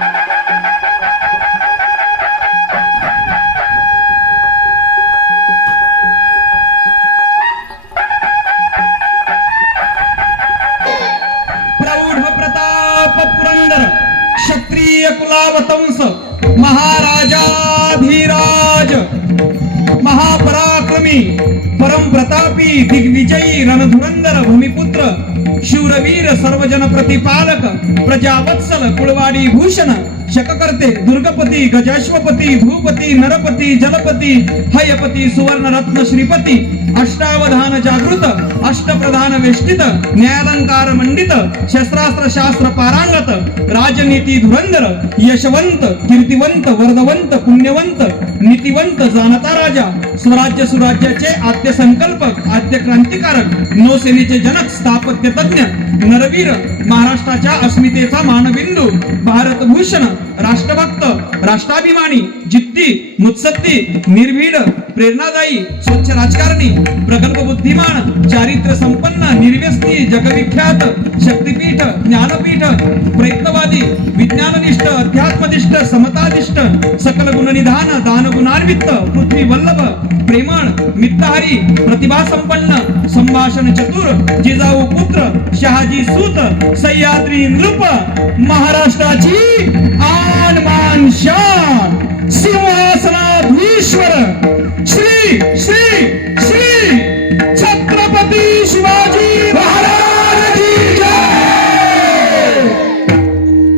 प्रौढ प्रताप पुरंदर क्षत्रिय कुलावतंस महाराजाधीराज महापराक्रमी परम प्रतापी दिग्विजयी रणधुरंदर भूमिपुत्र शूरवीर सर्वजन प्रतिपालक प्रजावत्सल कुळवाडी भूषण शककर्ते दुर्गपती गजाश्वपती भूपती नरपती जलपती हयपती सुवर्ण रत्न श्रीपती अष्टावधान जागृत अष्टप्रधान वेष्टित न्यायालंकार मंडित शस्त्रास्त्र शास्त्र पारांगत राजनीती धुरंधर यशवंत कीर्तिवंत वर्धवंत पुण्यवंत नीतिवंत जाणता राजा स्वराज्य सुराज्याचे आद्य संकल्पक आद्य क्रांतिकारक नौसेनेचे जनक स्थापत्य तज्ञ नरवीर महाराष्ट्राच्या अस्मितेचा मानबिंदू भारतभूषण राष्ट्रभक्त राष्ट्राभिमानी जिद्दी मुत्सद्दी निर्भीड प्रेरणादायी स्वच्छ राजकारणी प्रगल्भ बुद्धिमान चारित्र्य संपन्न निर्व्यस्ती जगविख्यात शक्तिपीठ ज्ञानपीठ प्रयत्नवादी विज्ञाननिष्ठ अध्यात्मनिष्ठ समतानिष्ठ सकल गुणनिधान दान गुणान्वित पृथ्वी वल्लभ प्रेमळ मित्रहारी प्रतिभा संपन्न संभाषण चतुर जिजाऊ पुत्र शहाजी सूत सह्याद्री नृप महाराष्ट्राची आन मान शान सिंहासनाधीश्वर श्री श्री श्री छत्रपती शिवाजी महाराज की जय।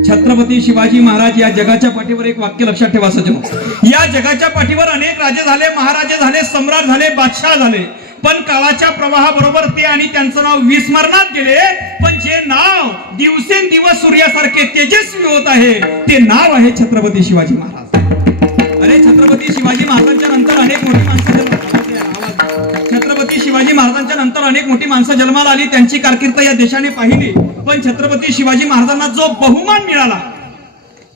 छत्रपती शिवाजी महाराज या जगाच्या पाठीवर एक वाक्य लक्षात ठेवा सज्जनो, या जगाच्या पाठीवर अनेक राजे झाले, महाराजे झाले, सम्राट झाले, बादशाह झाले, पण काळाच्या प्रवाहाबरोबर ते आणि त्यांचं नाव विस्मरणात गेले. पण जे नाव दिवसेंदिवस सूर्यासारखे तेजस्वी होत आहे ते नाव आहे छत्रपती शिवाजी महाराज. अरे छत्रपती शिवाजी महाराजांच्या नंतर अनेक मोठी माणसं छत्रपती शिवाजी महाराजांच्या नंतर अनेक मोठी माणसं जन्माला आली, त्यांची कारकीर्द या देशाने पाहिली. पण छत्रपती शिवाजी महाराजांना जो बहुमान मिळाला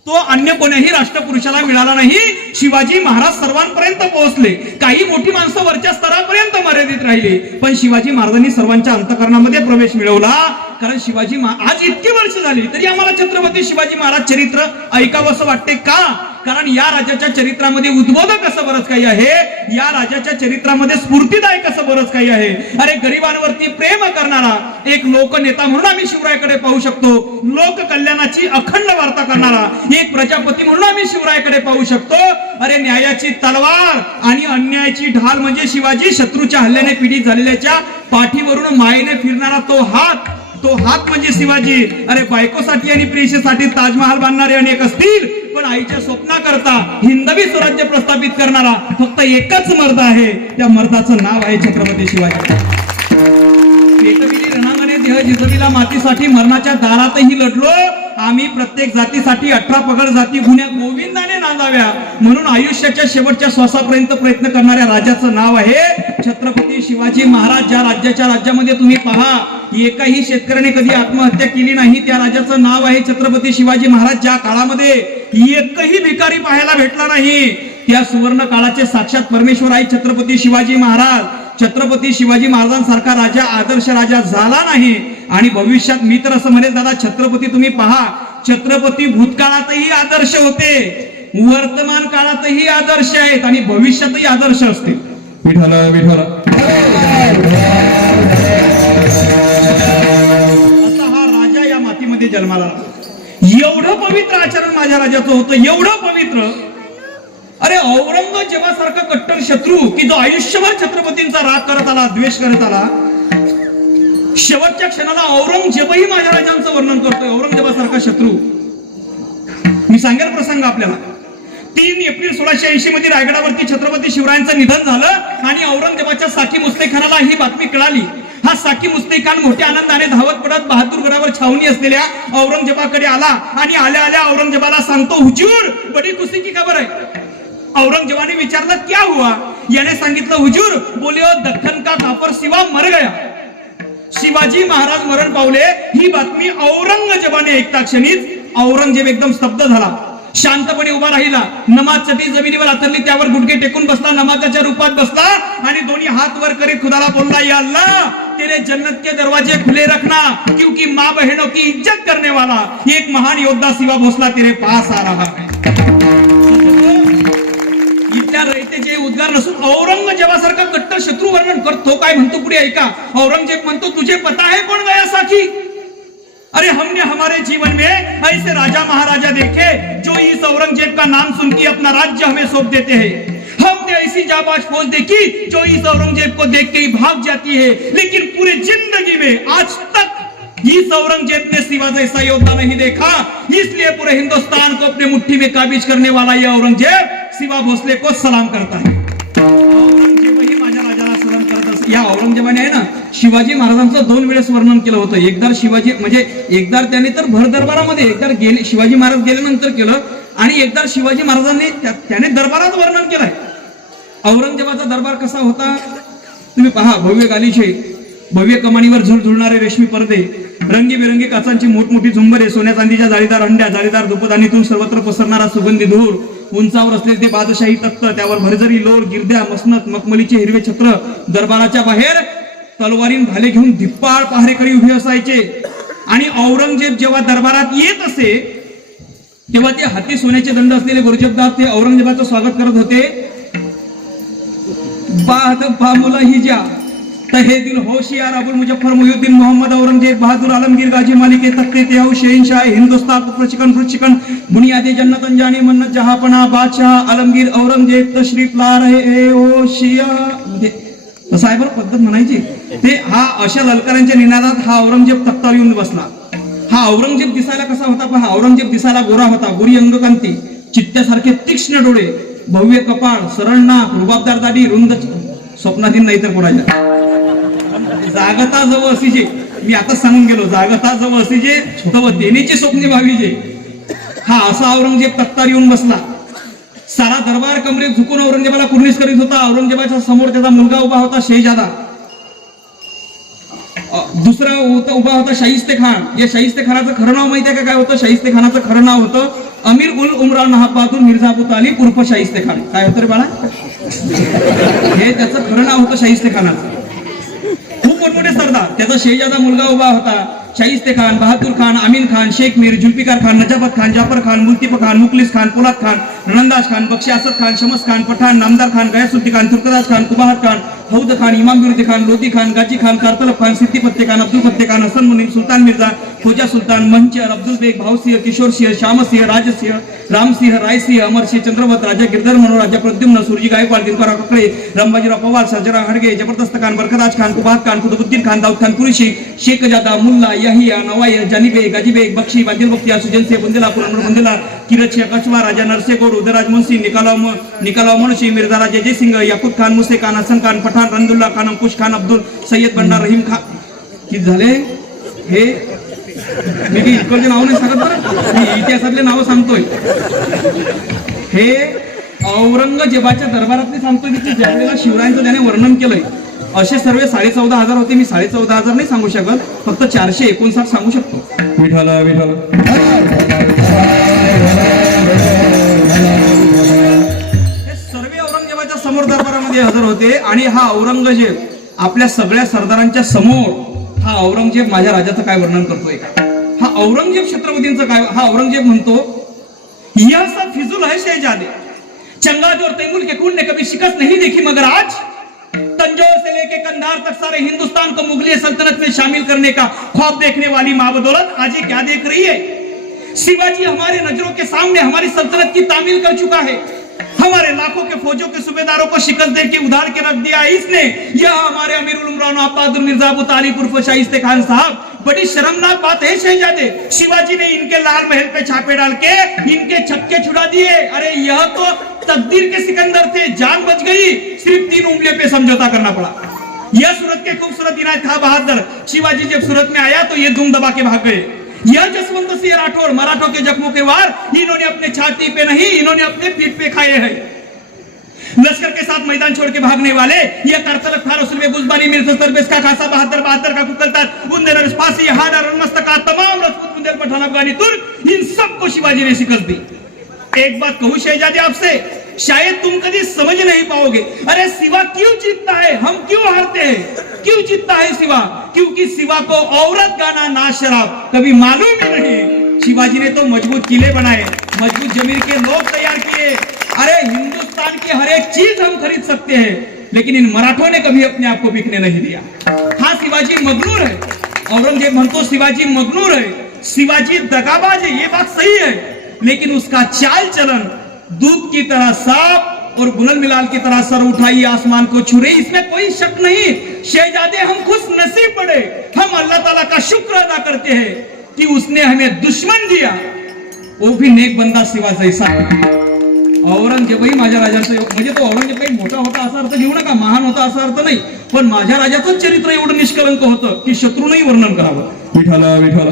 तो अन्य कोण्याही राष्ट्रपुरुषाला मिळाला नाही. शिवाजी महाराज सर्वांपर्यंत पोहोचले. काही मोठी माणसं वरच्या स्तरापर्यंत मर्यादित राहिली, पण शिवाजी महाराजांनी सर्वांच्या अंतःकरणामध्ये प्रवेश मिळवला. कारण शिवाजी आज इतकी वर्ष झाली तरी आम्हाला छत्रपती शिवाजी महाराज चरित्र ऐकावंसं वाटते का? कारण या राजाच्या चरित्रामध्ये उद्बोधक असं बरंच काही आहे, या राजाच्या चरित्रामध्ये स्फूर्तिदायक असं बरंच काही आहे. अरे गरिबांवरती प्रेम करणारा एक लोकनेता म्हणून आम्ही शिवरायाकडे पाहू शकतो. लोक कल्याणाची अखंड वार्ता करणारा एक प्रजापती म्हणून आम्ही शिवरायाकडे पाहू शकतो. अरे न्यायाची तलवार आणि अन्यायाची ढाल म्हणजे शिवाजी, शत्रूच्या हल्ल्याने पीडित झालेल्याच्या पाठीवरून मायेने फिरणारा तो हात म्हणजे शिवाजी. अरे बायकोसाठी आणि प्रेयसीसाठी ताजमहाल बांधणारे अनेक असतील, पण आईच्या स्वप्नाकरता हिंदवी स्वराज्य प्रस्थापित करणारा फक्त एकच मर्द आहे. त्या मर्दाचं नाव आहे छत्रपती शिवाजी. पेटविली रणांगणे देह जिजविला मातीसाठी मरणाच्या दारातही लढलो आम्ही. प्रत्येक जातीसाठी 18 पगड जाती गुन्ह्या गोविंदाने नांदाव्या म्हणून आयुष्याच्या शेवटच्या श्वासापर्यंत प्रयत्न करणाऱ्या राजाचं नाव आहे छत्रपती शिवाजी महाराज. ज्या राज्यामध्ये तुम्ही पहा एकाही शेतकऱ्याने कधी आत्महत्या केली नाही, त्या राजाचं नाव आहे छत्रपती शिवाजी महाराज. ज्या काळामध्ये एकही भिकारी पाहायला भेटला नाही, त्या सुवर्ण काळाचे साक्षात परमेश्वर आहे छत्रपती शिवाजी महाराज. छत्रपती शिवाजी महाराजांसारखा राजा आदर्श राजा झाला नाही आणि भविष्यात मी तर असं म्हणेल दादा, छत्रपती तुम्ही पहा, छत्रपती भूतकाळातही आदर्श होते, वर्तमान काळातही आदर्श आहेत आणि भविष्यातही आदर्श असते. विठ्ठल विठ्ठल असा हा राजा या मातीमध्ये जन्माला आला. एवढं पवित्र आचरण माझ्या राजाचं होतं, एवढं पवित्र. अरे औरंगजेबासारखा कट्टर शत्रू की जो आयुष्यभर छत्रपतींचा राग करत आला, द्वेष करत आला, शेवटच्या क्षणाला औरंगजेबही माझ्या राजांचं वर्णन करतोय. औरंगजेबासारखा शत्रू. मी सांगेल प्रसंग आपल्याला. 3 एप्रिल 1680 मध्ये रायगडावरती छत्रपती शिवरायांचं निधन झालं आणि औरंगजेबाच्या साकी मुस्तैखानाला ही बातमी कळाली. हा साकी मुस्तैखान मोठ्या आनंदाने धावत पडत बहादूरगडावर छावणी असलेल्या औरंगजेबाकडे आला आणि आल्या आल्या औरंगजेबाला सांगतो, हुजूर बडी खुशी की खबर आहे. औरंगजेबाने विचारलं क्या हुआ? याने सांगितलं, हुजूर बोलियो दख्खन का कापर शिवा मर गया. शिवाजी महाराज मरण पावले. ही बातमी औरंगजेबाने ऐकता क्षणीच औरंगजेब एकदम स्तब्ध झाला. शांतपणे उभा राहिला, नमाजसाठी जमिनीवर आथरली, त्यावर गुडघे टेकून बसला, नमाजाच्या रूपात बसला आणि दोन्ही हात वर करीत खुदाला बोलला, या अल्लाह तेरे जन्नत के दरवाजे खुले रखना, क्योंकि माँ बहनों की इज्जत करने वाला एक महान योद्धा शिवा भोसला तेरे पास आ रहा है. इथल्या रयतेचे उद्गार नसून औरंगजेबासारखा कट्टर शत्रू वर्णन करतो. काय म्हणतो पुढे ऐका. औरंगजेब म्हणतो, तुझे पता है कौन गया साथी? अरे हमने हमारे जीवन में ऐसे राजा महाराजा देखे जो इस औरंगजेब का नाम सुन के अपना राज्य हमें सौंप देते हैं. हमने ऐसी जाबाज फौज देखी जो इस औरंगजेब को देख के ही भाग जाती है, लेकिन पूरी जिंदगी में आज तक इस औरंगजेब ने शिवा जैसा योद्धा नहीं देखा. इसलिए पूरे हिंदुस्तान को अपने मुट्ठी में काबिज करने वाला यह औरंगजेब शिवा भोसले को सलाम करता है. औरंगजेबही माझ्या राजाला सलाम करत असतो. या औरंगजेबाने आहे ना शिवाजी महाराजांचं 2 वेळेस वर्णन केलं होतं. एकदा शिवाजी म्हणजे एकदा त्याने तर भर दरबारामध्ये, एकदा गेले शिवाजी महाराज गेल्यानंतर केलं आणि एकदा शिवाजी महाराजांनी त्याने दरबारात वर्णन केलंय. औरंगजेबाचा दरबार कसा होता तुम्ही पहा. भव्य गालीचे, भव्य कमानीवर झुळझुळणारे रेशमी पडदे, रंगीबेरंगी काचांची मोठमोठी झुंबरे, सोन्या चांदीच्या जाळीदार हंड्या, जाळीदार धुपदानीतून सर्वत्र पसरणारा सुगंधी धूर, उंचावर असलेले ते बादशाही तख्त, त्यावर भरजरी लोर, गिरद्या, मसनत, मखमलीचे हिरवे छत्र, दरबाराच्या बाहेर तलवारीन भाले घेऊन धिप्पाळ पहारेकरी उभे असायचे. आणि औरंगजेब जेव्हा दरबारात येत असे तेव्हा ते हाती सोन्याचे दंड असलेले गुरजेबदार ते औरंगजेबाचं स्वागत करत होते. बाद बामुला हिजा तहे दिल होशियार अबुल मुजफ्फर मुहिउद्दीन मोहम्मद औरंगजेब बहादुर आलमगीर गाजी मालिके तख्ते ते शहनशाह हिंदुस्तान प्रशिकन बुनियादे जन्नत अंजानी मन्नत जहापना बादशाह आलमगीर औरंगजेब तशरीफ ला रहे होशिया. तसं आहे बरं पद्धत म्हणायची. ते हा अशा ललकारांच्या निनादात हा औरंगजेब तख्तावर येऊन बसला. हा औरंगजेब दिसायला कसा होता पहा. औरंगजेब दिसायला गोरा होता, गोरी अंगकांती, चित्त्यासारखे तीक्ष्ण डोळे, भव्य कपाळ, सरळ नाक, रुबाबदार दाढी, रुंद स्वप्नाधीन नाही तर कोणाच्या जागता जवळ असीजे. मी आता सांगून गेलो, जागता जवळ असीजे तव देण्याची स्वप्ने भावीजे. हा असा औरंगजेब तख्तावर येऊन बसला. सारा दरबार कमरेत झुकून औरंगजेबाला कुर्निश करीत होता. औरंगजेबाच्या समोर त्याचा मुलगा उभा होता शहजादा. दुसरा उभा होता शाहिस्ते खान. या शाहिस्ते खानाचं खरं नाव माहिती आहे का काय होतं? शाहिस्ते खानाचं खरं नाव होतं अमीर उल उमरा नवाब बहादूर मिर्झा अबू तालिब उर्फ शाहिस्ते खान. काय होतं रे बाळा? हे त्याचं खरं नाव होतं शाहिस्ते खानाचं. खूप मोठमोठे सरदार. त्याचा शहजादा मुलगा उभा होता शाहिस्ते खान, बहादूर खान, अमीन खान, शेख मीर, जुल्फिकार खान, नजाबत खान, जाफर खान, मुल्तिफ खान, मुखलिस खान, पोलाद खान, रनंदाज खान, बख्शी असद खान, शमस खान, पठाण, नामदार खान, गयासुद्दी खान, तुर्कदाज खान, कुबाहत खान, हौद खान, इमाम बिरुद्दी खान, लोधी खान, गाजी खान, कारतलब खान, सिद्दी फत्ते खान, अब्दुल फत्ते खान, हसन मुनीम, सुलतान मिर्जा, खोजा सुलतान, मंचर, अब्दुल बेग, भावसिंह, किशोर सिंह, श्याम सिंह, राजसिंह, रामसिंह, रायसिंह, अमरसिंह, चंद्रवत, राजा गिरधर मनोहर, राजा प्रद्युम्न, सुरजी गायकवाड, दिनकरराव ककडे, रामबाजीराव पवार, सर्जेराव हडगे, जबरदस्त खान, बरकराज खान, कुबाहत खान, कुतुबुद्दीन खान, दाऊद खान कुरेशी, शेख जादा, मुल्ला, याहिया, नवाई, जानिबे, गाजीबेग, बख्शी, बादिल बख्तियार, सुजन सिंह बुंदेला, पुरंदर बुंदेला, किरत शेख कचवा, राजा नरसेगौर, उदयराज मुंशी, निकालाव मुंशी, मिर्जा राजा जयसिंह, याकूत खान, मुसे खान, हसन खान, पठाण, रंदुल्ला खान, अंकुश खान, अब्दुल सय्यद बंडार, रहीम खान. किती झाले हे? मी इकडचे नाव नाही सांगत बरं, मी इतिहासातले नाव सांगतोय. हे औरंगजेबाच्या दरबारातले सांगतोय की ज्या वेळेला शिवरायांचं त्याने वर्णन केलंय. असे सर्व 14,500 होते. मी 14,500 नाही सांगू शकत, फक्त 459 सांगू शकतो. विठ्ठल विठ्ठल. हे सर्व औरंगजेबाच्या समोर दरबारामध्ये हजर होते. आणि हा औरंगजेब आपल्या सगळ्या सरदारांच्या समोर हा औरंगजेब माझ्या राजाचं काय वर्णन करतोय का? हा औरंगजेब छत्रपतींचं काय? हा औरंगजेब म्हणतो, यह सब फिजूल है शहजादे, चंगाज और तैमूर के खून ने कभी शिकस्त नहीं देखी, मगर आज तंजौर से लेके कंधार तक सारे हिंदुस्तान को मुगलिय सल्तनत में शामिल करने का ख्वाब देखने वाली मां बदौलत आज ये क्या देख रही है? शिवाजी हमारे नजरों के सामने हमारी सल्तनत की तामील कर चुका है. हमारे लाखों के फौजों के सूबेदारों को शिकस्त दे के उधार के रख दिया है इसने. यह हमारे अमीरुल उमरा नवाब बहादुर मिर्जा अबू तालिब उर्फ शाहिस्ते खान साहब, बड़ी शर्मनाक बात है शहजादे. शिवाजी ने इनके लाल महल पे छापे डाल के इनके छक्के छुड़ा दिए. अरे यह तो तकदीर के सिकंदर थे, जान बच गई, सिर्फ 3 उंगलियों पे समझौता करना पड़ा. यह सूरत के खूबसूरत इनायत था बहादुर. शिवाजी जब सूरत में आया तो ये दुम दबा के भाग गए. यह जसवंत सिंह राठौर मराठों के जख्मों के वार इन्होंने अपने छाती पे नहीं, इन्होंने अपने पीठ पे खाए हैं. लश्कर के साथ मैदान छोड़ के भागने वाले यह करतलक था, रसूल में गुजबानी, मिर्जा तरबेज का खासा, बहादुर का कुकलतार, बुंदेल फांसी, हाडा, रणमस्तका, तमाम राजपूत, बुंदेल, पठान, अफगानी, तुर्क, इन सबको शिवाजी ने शिकस्त दी. एक बात कहूं शहजादे आपसे, शायद तुम कभी समझ नहीं पाओगे। अरे सिवा क्यों जीतता है, हम क्यों हारते हैं? क्यों जीतता है सिवा? क्योंकि सिवा को औरत गाना ना शराब कभी मालूम ही नहीं। शिवाजी ने तो मजबूत किले बनाए, मजबूत जमीन के लोग तैयार किए। अरे हिंदुस्तान की हर एक चीज हम खरीद सकते हैं, लेकिन इन मराठों ने कभी अपने आप को बिकने नहीं दिया। हाँ, शिवाजी मगरूर है, औरंगजेब म्हणतो शिवाजी मगरूर है, शिवाजी दगाबाज है, ये बात सही है, लेकिन उसका चाल चलन दूध की तरह साफ और गुलल मिलाल की तरह सर उठाई आसमान को छू रही, इसमें कोई शक नहीं। शहजादे हम खुश नसीब पड़े, हम अल्लाह ताला का शुक्र अदा करते हैं कि उसने हमें दुश्मन दिया, वो भी नेक बंदा शिवा जैसा। औरंगजेबही माझ्या राजाचं, म्हणजे तो औरंगजेब काही मोठा होता असा अर्थ घेऊ नका, महान होता असा अर्थ नाही, पण माझ्या राजाचं चरित्र एवढं निष्कलंक होतं की शत्रूनही वर्णन करावं। विठाला विठाला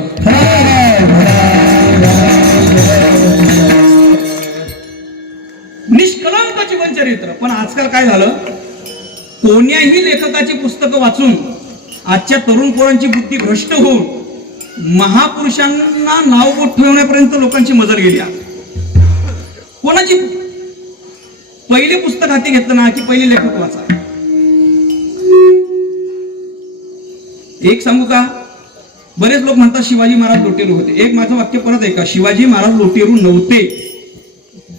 निष्कलंक जीवन चरित्र। पण आजकाल काय झालं, कोण्याही लेखकाची पुस्तकं वाचून आजच्या तरुण पोरांची बुद्धी भ्रष्ट होऊन महापुरुषांना नाव बोट ठेवण्यापर्यंत लोकांची मजल गेली आहे। कोणाची पहिले पुस्तक हाती घेतलं ना की पहिले लेखक वाचा। एक सांगू का, बरेच लोक म्हणतात शिवाजी महाराज लुटेरू होते। एक माझं वाक्य परत ऐका, शिवाजी महाराज लुटेरू नव्हते।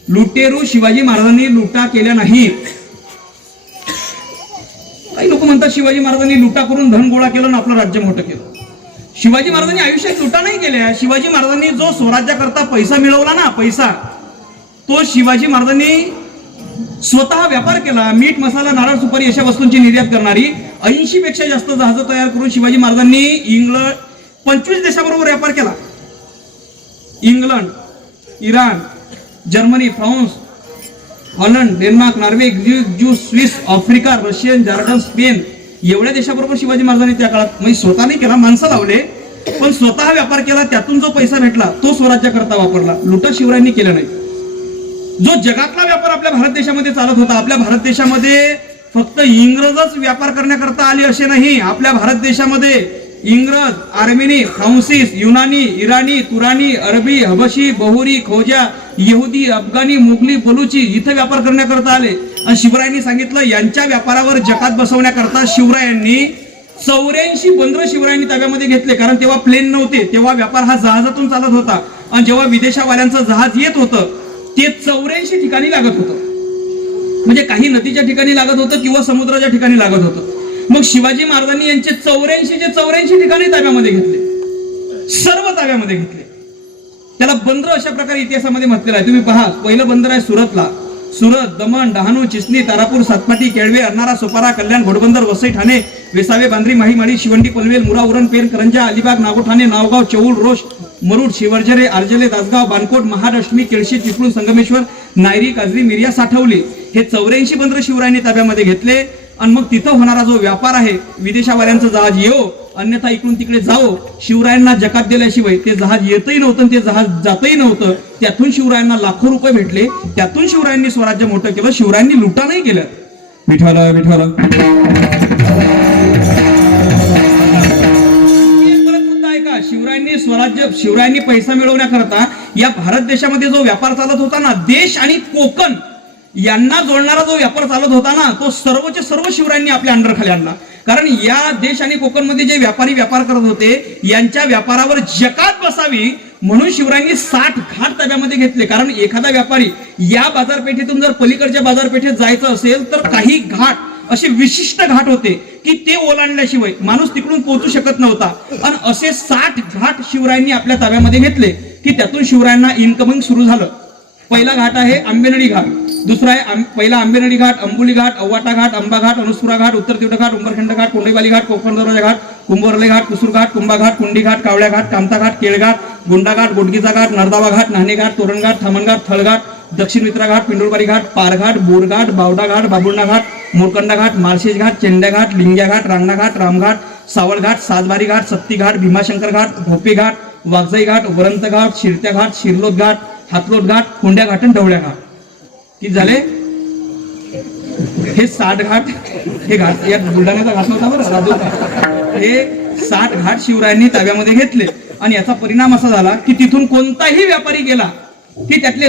लुटेरू शिवाजी महाराजांनी लुटा केल्या नाही। काही लोक म्हणतात शिवाजी महाराजांनी लुटा करून धन गोळा केलं आणि आपलं राज्य मोठं केलं। शिवाजी महाराजांनी आयुष्यात लुटा नाही केल्या। शिवाजी महाराजांनी जो स्वराज्याकरता पैसा मिळवला ना, पैसा तो शिवाजी महाराजांनी स्वतः व्यापार केला। मीठ मसाला नारळ सुपारी अशा वस्तूंची निर्यात करणारी 80 पेक्षा जास्त जहाज तयार करून शिवाजी महाराजांनी इंग्लंड 25 देशाबरोबर व्यापार केला। England, Iran, Germany, France, Holland, Denmark, Norway, Greek, Jew, Swiss, Africa, Russian, Jordan, Spain एवढ्या देशाबरोबर शिवाजी महाराजांनी त्या काळात म्हणजे स्वतः नाही केला, माणसं लावले, पण स्वतः व्यापार केला। त्यातून जो पैसा भेटला तो स्वराज्याकरता वापरला। लुटा शिवरायांनी केला नाही। जो जगातला व्यापार आपल्या भारत देशामध्ये चालत होता, आपल्या भारत देशामध्ये फक्त इंग्रजच व्यापार करण्याकरता आले असे नाही। आपल्या भारत देशामध्ये इंग्रज, आर्मेनी, फ्रान्सिस, युनानी, इराणी, तुरानी, अरबी, हबशी, बहुरी, खोजा, यहुदी, अफगाणी, मुघली, बलुची इथे व्यापार करण्याकरता आले। आणि शिवरायांनी सांगितलं यांच्या व्यापारावर जकात बसवण्याकरता शिवरायांनी 84 बंदर शिवरायांनी ताब्यामध्ये घेतले, कारण तेव्हा प्लेन नव्हते, तेव्हा व्यापार हा जहाजातून चालत होता। आणि जेव्हा विदेशावाल्यांचं जहाज येत होतं ते 84 ठिकाणी लागत होतं, म्हणजे काही नदीच्या ठिकाणी लागत होतं किंवा समुद्राच्या ठिकाणी लागत होतं। मग शिवाजी महाराजांनी यांचे 84 ठिकाणी ताब्यामध्ये घेतले, सर्व ताब्यामध्ये घेतले। त्याला बंदर अशा प्रकारे इतिहासामध्ये म्हटलेलं आहे। तुम्ही पहा, पहिलं बंदर आहे सुरतला, सुरत, दमण, डहाणू, चिचणी, तारापूर, सातपाटी, केळवे, अर्नाळा, सोपारा, कल्याण, घोडबंदर, वसई, ठाणे, वेसावे, बांद्री, माहीमाडी, शिवंडी, पनवेल, मुरा, उरण, पेन, करंजा, अलिबाग, नागोठाणे, नावगाव, चौल, रोष, मरुड, शिवर्जरे, आर्जले, दासगाव, बानकोट, महाडष्टमी, केळशी, चिपळूण, संगमेश्वर, नायरी, काजरी, मिरिया, साठवली हे 84 बंदर शिवरायांनी ताब्यामध्ये घेतले। आणि मग तिथं होणारा जो व्यापार आहे, विदेशावाल्यांचं जहाज येऊ अन्यथा इकडून तिकडे जाओ, शिवरायांना जकात दिल्याशिवाय ते जहाज येतही नव्हतं, ते जहाज जातही नव्हतं। त्यातून शिवरायांना लाखो रुपये भेटले, त्यातून शिवरायांनी स्वराज्य मोठं केलं। शिवरायांनी लुटा नाही केलं। विठाला विठाला शिवरायांनी स्वराज्य, शिवरायांनी पैसा मिळवण्याकरता या भारत देशामध्ये जो व्यापार चालत होता ना, देश आणि कोकण यांना जोडणारा जो व्यापार चालत होता ना, तो सर्वचे सर्व शिवरायांनी आपल्या अंडर खाली आणला। कारण या देश आणि कोकणमध्ये जे व्यापारी व्यापार करत होते यांच्या व्यापारावर जकात बसावी म्हणून शिवरायांनी 60 घाट ताब्यामध्ये घेतले। कारण एखादा व्यापारी या बाजारपेठेतून जर पलीकडच्या बाजारपेठेत जायचं असेल तर काही घाट असे विशिष्ट घाट होते की ते ओलांडल्याशिवाय माणूस तिकडून पोहोचू शकत नव्हता। आणि असे 60 घाट शिवरायांनी आपल्या ताब्यामध्ये घेतले की त्यातून शिवरायांना इन्कमिंग सुरू झालं। पहिला घाट आहे आंबेनळी घाट, दुसरा आहे पहिला आंबेनळी घाट, अंबुली घाट, अव्वाटा घाट, अंबा घाट, अनुस्पुरा घाट, उत्तर तिवटा घाट, उंबरखंड घाट, कोंडेवाली घाट, कोकण दरवाजा घाट, कुंभोरले घाट, कुसूर घाट, कुंभा घाट, कुंडी घाट, कावळ्या घाट, कामता घाट, केळघाट, गोंडा घाट, गोडगीचा घाट, नरदावा घाट, नाणे घाट, तोरण घाट, थामण घाट, थळघाट, दक्षिण मित्रा घाट, पिंडोरबारी घाट, पारघाट, बोरघाट, बावडा घाट, बाबुळणा घाट, मोरकंडा घाट, माळशेज घाट, चेंड्या घाट, लिंग्या घाट, रांगणा घाट, रामघाट, सावळ घाट, सातबारी घाट, सत्ती घाट, भीमाशंकर घाट, भोपे घाट, वाघजाई घाट, वरंत घाट, शिरत्या घाट, शिरलोट घाट, हातलोट घाट, खोंड्या घाट आणि ढवळ्या घाट। किती झाले हे 60 घाट? हे घाट या बुलढाण्याचा घाट नव्हता बरं, राजूर। हे 60 घाट शिवरायांनी ताब्यामध्ये घेतले आणि याचा परिणाम असा झाला की तिथून कोणताही व्यापारी गेला की त्यातले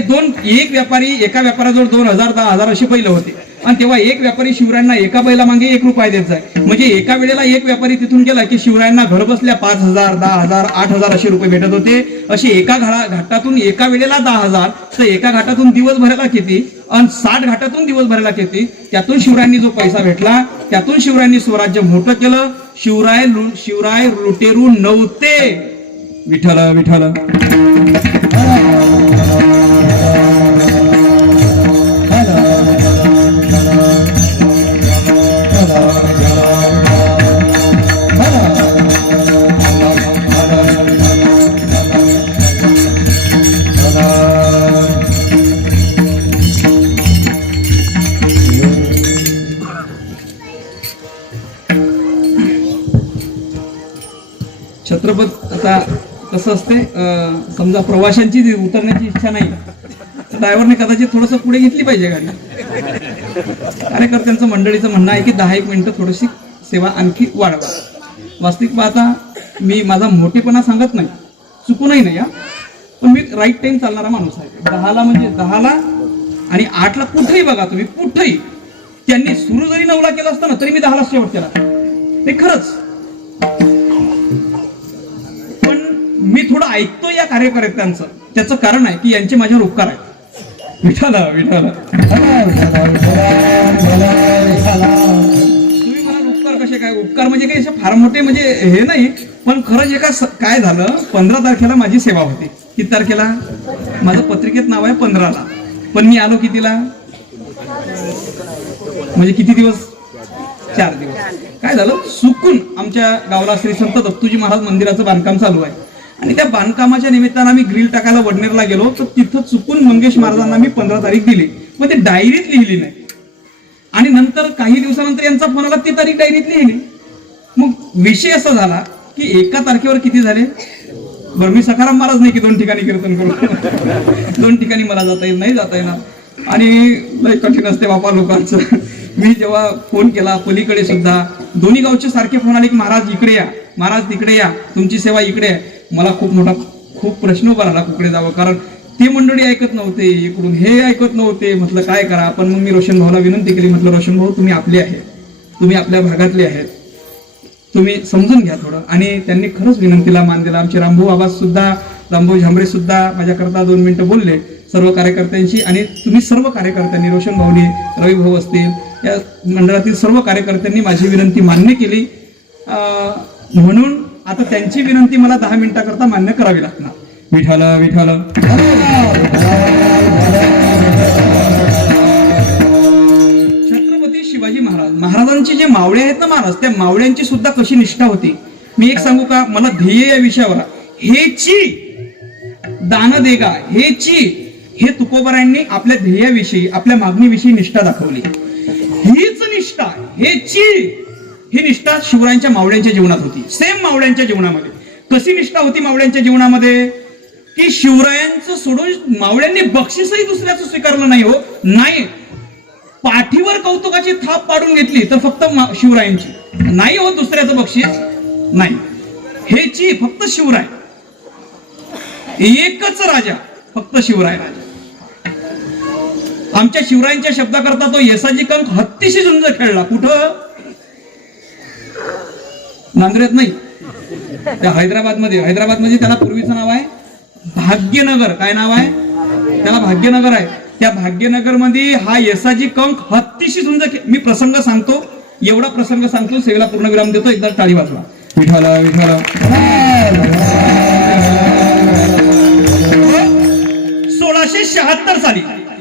एक व्यापारी, एका व्यापाऱ्याजवळ 2,000 10,000 असे बैल होते आणि तेव्हा एक व्यापारी शिवरायांना एका बैला मागे 1 रुपया देत जाय. म्हणजे एका वेळेला एक व्यापारी तिथून गेला की शिवरायांना घर बसल्या 5,000 10,000 8,000 असे रुपये भेटत होते. अशी एका घाटातून एका वेळेला 10,000, तर एका घाटातून दिवस भरायला किती आणि 60 घाटातून दिवस भरायला किती. त्यातून शिवरायांनी जो पैसा भेटला त्यातून शिवरायांनी स्वराज्य मोठं केलं. शिवराय लुटेरू नव्हते. विठ्ठल विठ्ठल. छत्रपत आता कसं असते, समजा प्रवाशांची उतरण्याची इच्छा नाही तर ड्रायव्हरने कदाचित थोडस पुढे घेतली पाहिजे गाडी. कार्यकर्त्यांचं मंडळीचं म्हणणं आहे की 10-1 मिनिटं थोडीशी सेवा आणखी वाढवा. वास्तविक पाहता मी माझा मोठेपणा सांगत नाही, चुकूनही नाही, पण मी राईट टाइम चालणारा माणूस आहे. 10ला म्हणजे 10ला आणि 8ला कुठेही बघा तुम्ही, कुठेही त्यांनी सुरू जरी 9ला केलं असतं ना तरी मी 10ला शेवट केला. ते खरंच मी थोडं ऐकतो या कार्यकर्त्यांचं. त्याचं कारण आहे की यांचे माझ्यावर उपकार आहेत. विठाला विठाला. तुम्ही म्हणाल उपकार कसे काय? उपकार म्हणजे काही फार मोठे म्हणजे हे नाही, पण खरंच एका काय झालं, 15 तारखेला माझी सेवा होती. किती तारखेला? माझं पत्रिकेत नाव आहे 15ला, पण मी आलो कितीला? म्हणजे किती दिवस? 4 दिवस. काय झालं, चुकून आमच्या गावाला श्री संत दत्तूजी महाराज मंदिराचं बांधकाम चालू आहे आणि त्या बांधकामाच्या निमित्तानं आम्ही ग्रिल टाकायला वडनेरला गेलो, तर तिथं चुकून मंगेश महाराजांना मी 15 तारीख दिली, पण ते डायरीत लिहिली नाही. आणि नंतर काही दिवसानंतर यांचा फोन आला, ती तारीख डायरीत लिहिली. मग विषय असा झाला की एका तारखेवर किती झाले? बरं, मी सखाराम महाराज नाही की 2 ठिकाणी कीर्तन करू. 2 ठिकाणी मला जाता येईल, नाही जाता येणार आणि लय कठीण असते बापा लोकांचं. मी जेव्हा फोन केला पलीकडे सुद्धा दोन्ही गावचे सारखे फोन आले की महाराज इकडे या, महाराज तिकडे या, तुमची सेवा इकडे आहे. मला खूप प्रश्न उभा राहिला कुकडे जावं, कारण ते मंडळी ऐकत नव्हते, इकडून हे ऐकत नव्हते. म्हटलं काय करा. पण मग मी रोशन भाऊला विनंती केली, म्हटलं रोशन भाऊ तुम्ही आपले आहेत, तुम्ही आपल्या भागातले आहेत, तुम्ही समजून घ्या थोडं. आणि त्यांनी खरंच विनंतीला मान दिला. आमचे रामभाऊ आवाज सुद्धा, रामभाऊ झांबरे सुद्धा माझ्याकरता 2 मिनिटं बोलले सर्व कार्यकर्त्यांशी. आणि तुम्ही सर्व कार्यकर्त्यांनी, रोशन भाऊनी, रवी भाऊ असतील, या मंडळातील सर्व कार्यकर्त्यांनी माझी विनंती मान्य केली. म्हणून आता त्यांची विनंती मला 10 मिनिटाकरता मान्य करावी लागणार. विठाल विठाल. छत्रपती शिवाजी महाराजांचे जे मावळे आहेत ना महाराज, त्या मावळ्यांची सुद्धा कशी निष्ठा होती. मी एक सांगू का, मला ध्येय या विषयावर हेची दान देगा हेची, हे तुकोबरायांनी आपल्या ध्येयाविषयी, आपल्या मागणीविषयी निष्ठा दाखवली. हीच निष्ठा, हेची ही निष्ठा शिवरायांच्या मावळ्यांच्या जीवनात होती. सेम मावळ्यांच्या जीवनामध्ये कशी निष्ठा होती मावळ्यांच्या जीवनामध्ये, की शिवरायांचं सोडून मावळ्यांनी बक्षीसही दुसऱ्याचं स्वीकारलं नाही. हो नाही, पाठीवर कौतुकाची थाप पाडून घेतली तर फक्त शिवरायांची, नाही हो दुसऱ्याचं बक्षीस नाही. हेची फक्त शिवराय, एकच राजा, फक्त शिवराय राजा. आमच्या शिवरायांच्या शब्दाकरता तो येसाजी कंक हत्तीशी झुंज खेळला. कुठं? नांद्रेत नाही, त्या हैदराबादमध्ये. हैदराबादमध्ये त्याला पूर्वीचं नाव आहे भाग्यनगर. काय नाव आहे त्याला? भाग्यनगर आहे. त्या भाग्यनगर मध्ये हा येसाजी कंक हत्तीशी झुंज मी प्रसंग सांगतो, एवढा प्रसंग सांगतो, सेवेला पूर्ण विराम देतो. एकदा टाळी वाजवा. विठाला विठाला.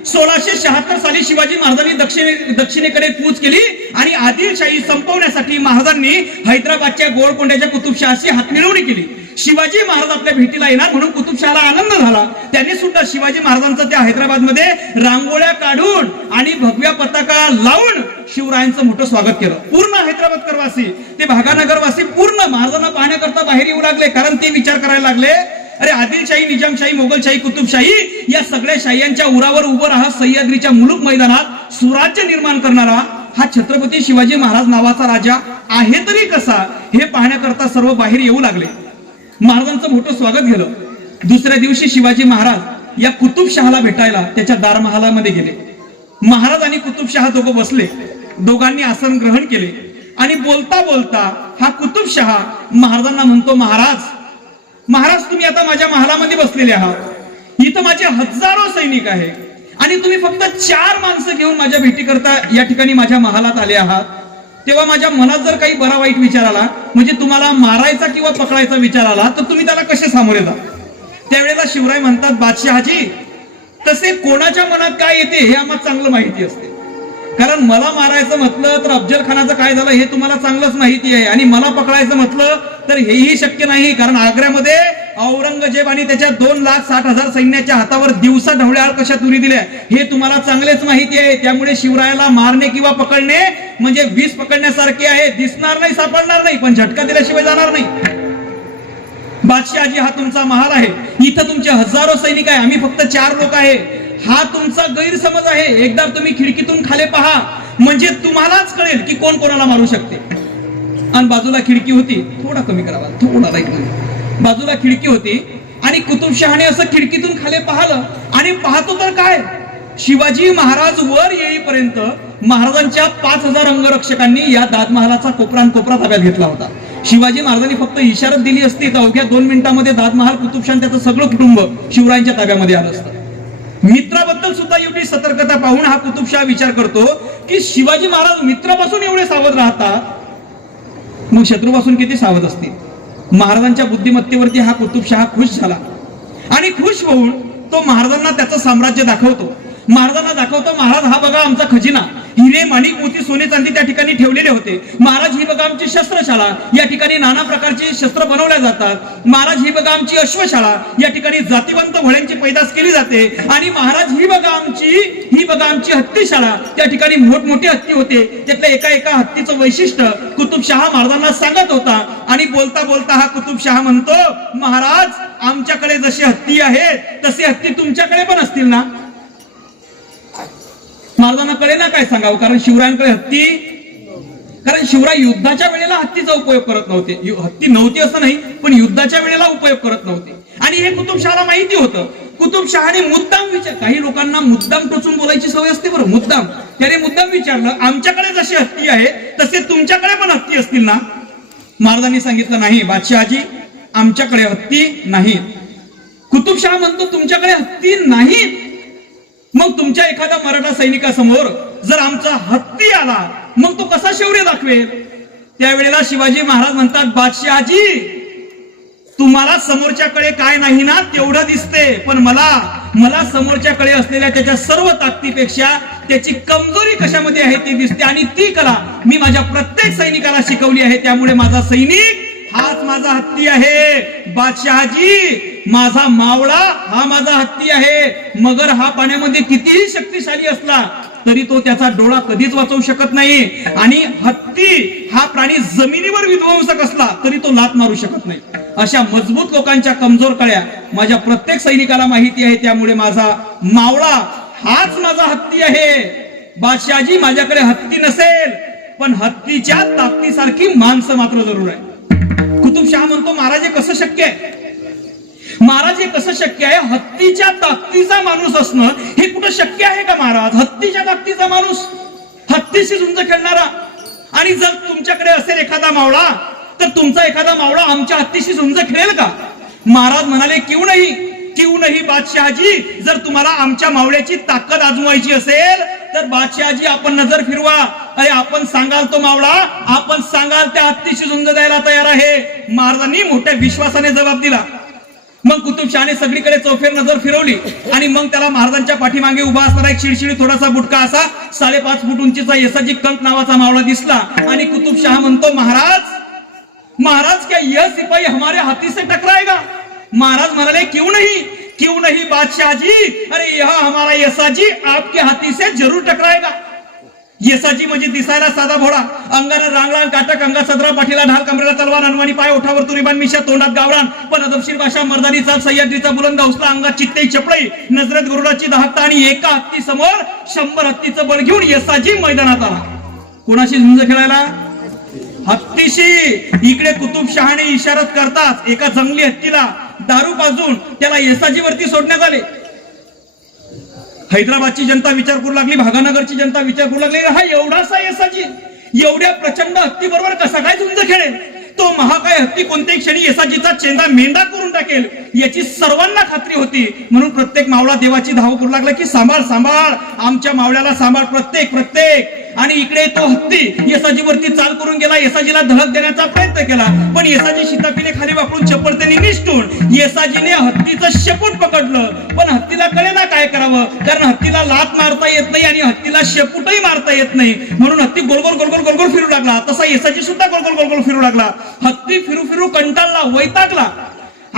1676 साली शिवाजी महाराजांनी दक्षिणेकडे कूच केली आणि आदिलशाही संपवण्यासाठी महाराजांनी हैदराबादच्या गोळकोंड्याच्या कुतुबशहाशी हातमिळवणी केली. शिवाजी महाराज आपल्या भेटीला येणार म्हणून कुतुबशहाला आनंद झाला. त्यांनी सुद्धा शिवाजी महाराजांचं त्या हैदराबादमध्ये रांगोळ्या काढून आणि भगव्या पताका लावून शिवरायांचं मोठं स्वागत केलं. पूर्ण हैदराबादकरवासी, ते भागानगरवासी पूर्ण महाराजांना पाहण्याकरता बाहेर येऊ लागले. कारण ते विचार करायला लागले, अरे आदिलशाही, निजामशाही, मोगलशाही, कुतुबशाही या सगळ्या शाह्यांच्या उरावर उभं राहा सह्याद्रीच्या मुलुक मैदानात सुराज्य निर्माण करणारा हा छत्रपती शिवाजी महाराज नावाचा राजा आहे तरी कसा, हे पाहण्याकरता सर्व बाहेर येऊ लागले. महाराजांचं मोठं स्वागत केलं. दुसऱ्या दिवशी शिवाजी महाराज या कुतुबशहाला भेटायला त्याच्या दारमहालामध्ये गेले. महाराज आणि कुतुबशहा दोघं बसले. दोघांनी आसन ग्रहण केले आणि बोलता बोलता हा कुतुबशहा महाराजांना म्हणतो, महाराज तुम्ही आता माझ्या महालामध्ये बसलेले आहात. इथं माझे हजारो सैनिक आहे आणि तुम्ही फक्त 4 माणसं घेऊन माझ्या भेटी करता या ठिकाणी माझ्या महालात आले आहात. तेव्हा माझ्या मनात जर काही बरा वाईट विचार आला, म्हणजे तुम्हाला मारायचा किंवा पकडायचा विचार आला, तर तुम्ही त्याला कसे सामोरे जा. त्यावेळेला शिवराय म्हणतात, बादशहाजी तसे कोणाच्या मनात काय येते हे आम्हाला चांगलं माहिती असते. कारण मला मारायचं म्हटलं तर अफजल खानाचं काय झालं हे तुम्हाला चांगलंच माहिती आहे, आणि मला पकडायचं म्हटलं तर हेही शक्य नाही. कारण आग्र्यामध्ये औरंगजेब आणि त्याच्या 2,60,000 सैन्याच्या हातावर दिवसा ढवळ्याआड कशा तुरी दिल्या हे तुम्हाला चांगलेच माहिती आहे. त्यामुळे शिवरायाला मारणे किंवा पकडणे म्हणजे वीस पकडण्यासारखे आहे. दिसणार नाही, सापडणार नाही, पण झटका दिल्याशिवाय जाणार नाही. बादशहाजी हा तुमचा महाल आहे, इथं तुमचे हजारो सैनिक आहे, आम्ही फक्त 4 लोक आहे. हा तुमचा गैरसमज आहे. एकदा तुम्ही खिडकीतून खाली पहा, म्हणजे तुम्हालाच कळेल की कोण कोणाला मारू शकते. आणि बाजूला खिडकी होती, थोडा कमी करावा, थोडा लाईट कमी. बाजूला खिडकी होती आणि कुतुबशहाने असं खिडकीतून खाली पाहिलं आणि पाहतो तर काय, शिवाजी महाराज वर येईपर्यंत महाराजांच्या 5,000 अंगरक्षकांनी या दादमहालाचा कोपरा ताब्यात घेतला होता. शिवाजी महाराजांनी फक्त इशारा दिली असती तर अवघ्या 2 मिनिटांमध्ये दादमहाल, कुतुबशाह त्याचं सगळं कुटुंब शिवरायांच्या ताब्यामध्ये आलं असतं. मित्राबद्दल सुद्धा एवढी सतर्कता पाहून हा कुतुबशाह विचार करतो की शिवाजी महाराज मित्रापासून एवढे सावध राहतात, मग शत्रूपासून किती सावध असतील. महाराजांच्या बुद्धिमत्तेवरती हा कुतुबशाह खुश झाला आणि खुश होऊन तो महाराजांना त्याचं साम्राज्य दाखवतो. महाराजांना दाखवतो, महाराज हा बघा आमचा खजिना, हिरे माणिक मोती सोने चांदी त्या ठिकाणी ठेवलेले होते. महाराज ही बघा आमची शस्त्रशाळा, या ठिकाणी नाना प्रकारची शस्त्र बनवल्या जातात. महाराज ही बघा आमची अश्वशाळा, या ठिकाणी जातीवंत घोड्यांची पैदास केली जाते. आणि महाराज ही बघा आमची हत्तीशाळा, त्या ठिकाणी मोठमोठे हत्ती होते. त्यातल्या एका हत्तीचं वैशिष्ट्य कुतुबशाह महाराजांना सांगत होता. आणि बोलता बोलता हा कुतुबशाह म्हणतो, महाराज आमच्याकडे जसे हत्ती आहेत तसे हत्ती तुमच्याकडे पण असतील ना. महाराजांना कळे ना काय सांगावं, कारण शिवरायांकडे कारण शिवराय युद्धाच्या वेळेला हत्तीचा उपयोग करत नव्हते. हत्ती नव्हती असं नाही, पण युद्धाच्या वेळेला उपयोग करत नव्हते. आणि हे कुतुबशहाला माहिती होतं. कुतुबशहाने मुद्दाम काही लोकांना मुद्दाम टोचून बोलायची सवय असते बरं, मुद्दाम. त्याने मुद्दाम विचारलं, आमच्याकडे जसे हत्ती आहे तसे तुमच्याकडे पण हत्ती असतील ना. महाराजांनी सांगितलं, नाही बादशहाजी आमच्याकडे हत्ती नाही. कुतुबशाह म्हणतो, तुमच्याकडे हत्ती नाहीत, मग तुमच्या एखाद्या मराठा सैनिकासमोर जर आमचा हत्ती आला मग तो कसा शौर्य दाखवेल. त्यावेळेला शिवाजी महाराज म्हणतात, बादशहाजी तुम्हाला समोरच्याकडे काय नाही ना तेवढं दिसते, पण मला समोरच्याकडे असलेल्या त्याच्या सर्व ताकदीपेक्षा त्याची कमजोरी कशामध्ये आहे ते दिसते. आणि ती कला मी माझ्या प्रत्येक सैनिकाला शिकवली आहे. त्यामुळे माझा सैनिक हाच माझा हत्ती आहे. बादशहाजी माझा मावळा हा माझा हत्ती आहे. मगर हा पाण्यामध्ये कितीही शक्तिशाली असला तरी तो त्याचा डोळा कधीच वाचवू शकत नाही. आणि हत्ती हा प्राणी जमिनीवर विध्वंसक असला तरी तो लात मारू शकत नाही. अशा मजबूत लोकांच्या कमजोर कळ्या माझ्या प्रत्येक सैनिकाला माहिती आहे. त्यामुळे माझा मावळा हाच माझा हत्ती आहे. बादशहाजी माझ्याकडे हत्ती नसेल, पण हत्तीच्या ताकदीसारखी माणसं मात्र जरूर आहे. कुतुबशाह म्हणतो, महाराज हे कसं शक्य आहे. महाराज हे कसं शक्य आहे, हत्तीच्या ताकदीचा माणूस असणं हे कुठं शक्य आहे का महाराज. हत्तीच्या ताकदीचा माणूस, हत्तीशी झुंज खेळणारा. आणि जर तुमच्याकडे असेल एखादा मावळा तर तुमचा एखादा मावळा आमच्या हत्तीशी झुंज खेळेल का. महाराज म्हणाले, क्यों नहीं बादशहाजी, जर तुम्हाला आमच्या मावळ्याची ताकद आजमावायची असेल तर बादशहाजी आपण नजर फिरवा. अरे आपण सांगाल तो मावळा, आपण सांगाल त्या हत्तीशी झुंज द्यायला तयार आहे. महाराजांनी मोठ्या विश्वासाने जबाब दिला. मग कुतुबशहाने सगळीकडे चौफेर नजर फिरवली आणि मग त्याला महाराजांच्या पाठीमागे उभा असणारा एक शिडशिडी थोडासा बुटका असा 5.5 फूट उंचीचा येसाजी कंक नावाचा मावळा दिसला. आणि कुतुबशाह म्हणतो, महाराज क्या यह सिपाही हमारे हाथी से टकराएगा. महाराज म्हणाले, क्यों नहीं बादशाहजी, अरे यह हमारा येसाजी आपके हाथी से जरूर टकराएगा. येसाजी म्हणजे दिसायला साधा भोळा, अंगाला रांगळा काटक, अंगा सदरा, पाठीला ढाल, कमरेला तलवार, अनवाणी पाय, ओठावर तुरीबान मिशा, तोंडात गावरान, पण अदबशीर भाषा, मर्दानी चाल, सह्याद्रीचा बुलंद हौसला, अंगात चित्ते चपळी, नजरेत गरुडाची दाहकता. आणि एका हत्ती समोर 100 हत्तीचं बळ घेऊन येसाजी मैदानात आला. कोणाशी झुंज खेळायला, हत्तीशी. इकडे कुतुबशहाने इशारत करताच एका जंगली हत्तीला दारू पाजून त्याला येसाजीवरती सोडण्यात आले. हैदराबादची जनता विचार करू लागली, भागानगरची जनता विचार करू लागली, हा एवढासा येसाजी एवढ्या प्रचंड हत्ती बरोबर कसा काय झुंज खेळेल? तो महाकाय हत्ती कोणत्याही क्षणी येसाजीचा चेंदा मेंढा करून टाकेल याची सर्वांना खात्री होती. म्हणून प्रत्येक मावळा देवाची धाव करू लागला की सांभाळ सांभाळ, आमच्या मावळ्याला सांभाळ, प्रत्येक प्रत्येक. आणि इकडे तो हत्ती येसाजीवरती चाल करून गेला, येसाजीला धडक देण्याचा प्रयत्न केला, पण येसाजी शितापीने खाली वापरून चप्पल त्यांनी निष्ठून येसाजीने हत्तीचं शेपूट पकडलं. पण हत्तीला कळेना काय करावं, कारण हत्तीला लात मारता येत नाही आणि हत्तीला शेपूटही मारता येत नाही. म्हणून हत्ती गोलगोल गोलगोल गोलगोल फिरू लागला, तसा येसाजी सुद्धा गोलगोल गोलगोल फिरू लागला. हत्ती फिरू फिरू कंटाळला, वैतागला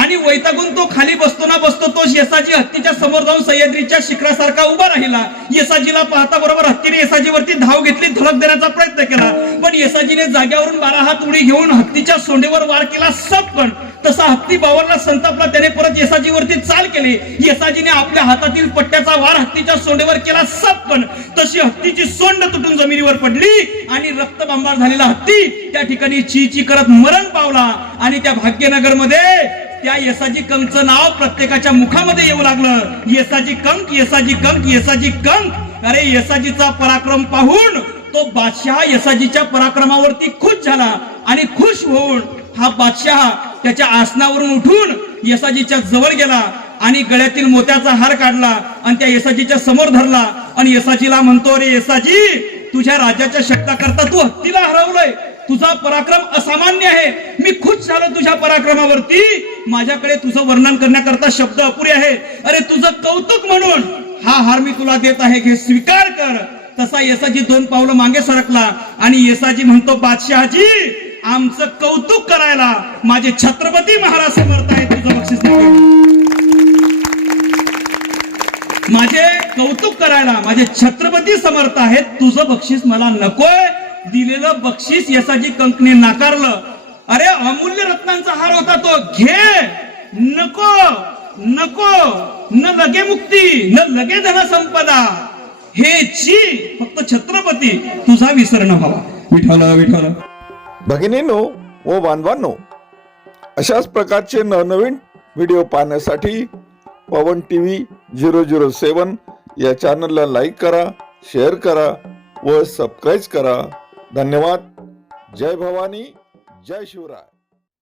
आणि वैतागून तो खाली बसतो ना बसतो तो येसाजी हत्तीच्या समोर जाऊन सह्याद्रीच्या शिखरासारखा उभा राहिला. येसाजीला पाहता बरोबर हत्तीने येसाजीवरती धाव घेतली, धडक देण्याचा प्रयत्न केला, पण येसाजीने जाग्यावरून 12 हात उडी घेऊन हत्तीच्या सोंडेवर वार केला सपकन. तसा हत्ती बावरला, संतापला, त्याने परत येसाजीवरती चाल केली. येसाजीने आपल्या हातातील पट्ट्याचा वार हत्तीच्या सोंडेवर केला सपकन. तशी हत्तीची सोंड तुटून जमिनीवर पडली आणि रक्तबंबाळ झालेला हत्ती त्या ठिकाणी ची ची करत मरण पावला. आणि त्या भाग्यनगर मध्ये त्या येसाजी कंकचं नाव प्रत्येकाच्या मुखामध्ये येऊ लागलं. येसाजी कंक, येसाजी कंक, येसाजी कंक. अरे येसाजीचा पराक्रम पाहून तो बादशाह येसाजीच्या पराक्रमावरती खुश झाला आणि खुश होऊन हा बादशाह त्याच्या आसनावरून उठून येसाजीच्या जवळ गेला आणि गळ्यातील मोत्याचा हार काढला आणि त्या येसाजीच्या समोर धरला आणि येसाजीला म्हणतो, रे येसाजी, तुझ्या राजाच्या शब्दाकरता तू हत्तीला हरवलंय, तुझा पराक्रम असामान्य आहे, मी खुश झालो तुझ्या पराक्रमावरती, माझ्याकडे तुझं वर्णन करण्याकरता शब्द अपुरे आहे. अरे तुझं कौतुक म्हणून हा हार मी तुला देत आहे, घे, स्वीकार कर. तसा येसाजी 2 पावलं मागे सरकला आणि येसाजी म्हणतो, बादशहाजी, आमचं कौतुक करायला माझे छत्रपती महाराज समर्थ आहेत, तुझं बक्षीस माझे कौतुक करायला माझे छत्रपती समर्थ आहेत, तुझं बक्षीस मला नकोय. दिलेलं बक्षीस येसाजी कंकने नाकारलं. अरे अमूल्य रत्नांचा हार होता तो, घे, नको नको, न लगे मुक्ती न लगे धनसंपदा, हे ची फक्त छत्रपती तुझा विसर न व्हावा. विठ्ठल विठ्ठल. भगिनींनो व बांधवांनो, अशाच प्रकारचे नवनवीन व्हिडिओ पाहण्यासाठी पवन टीव्ही 007 या चॅनलला लाईक करा, शेअर करा व सबस्क्राईब करा. धन्यवाद. जय भवानी, जय शिवराय.